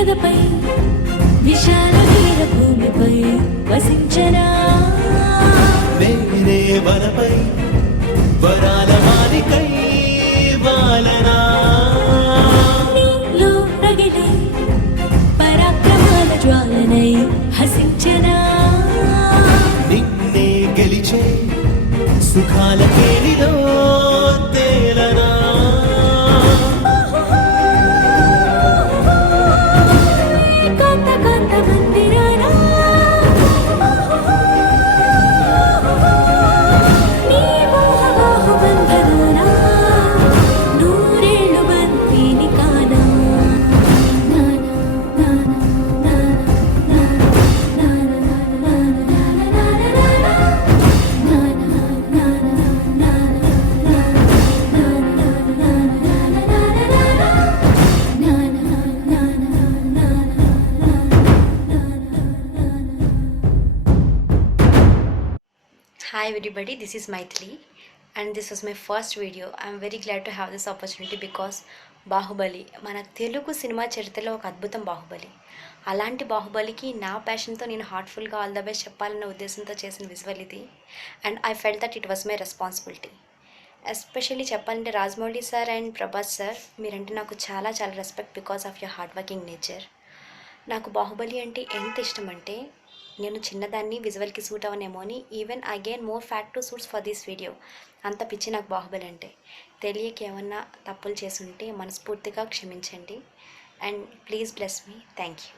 ఎదపై విశాల వీర భూమిపై వసించనా నేనే వనపై వరాల మాలికై వాలనా నీలో రగిలే పరాక్రమాల జ్వాలనై హసించనా నిన్నే గెలిచే సుఖాల కేలిలో తేలనా కాంత కాంత మందిరానా నీ మోహ బాహుబంధనానా నూరేళ్ళు బంతిని కానా Hi everybody, this is Maithili and this was my first video. I am very glad to have this opportunity because Baahubali మన తెలుగు సినిమా చరిత్రలో ఒక అద్భుతం బాహుబలి. అలాంటి బాహుబలికి నా ప్యాషన్తో నేను హార్ట్ఫుల్గా ఆల్ ద బెస్ట్ చెప్పాలన్న ఉద్దేశంతో చేసిన విజువల్ ఇది and I felt that it was my responsibility. Especially చెప్పాలంటే Rajamouli sir and Prabhas sir మీరంటే నాకు చాలా చాలా respect because of your hard working nature. నాకు బాహుబలి అంటే ఎంత ఇష్టం అంటే నేను చిన్నదాన్ని విజువల్కి సూట్ అవనేమో అని even again more fact to suits for this video. అంత పిచ్చి నాకు బాహుబలి అంటే. తెలియక ఏమన్నా తప్పులు చేసుంటే మనస్ఫూర్తిగా క్షమించండి and please bless me. Thank you.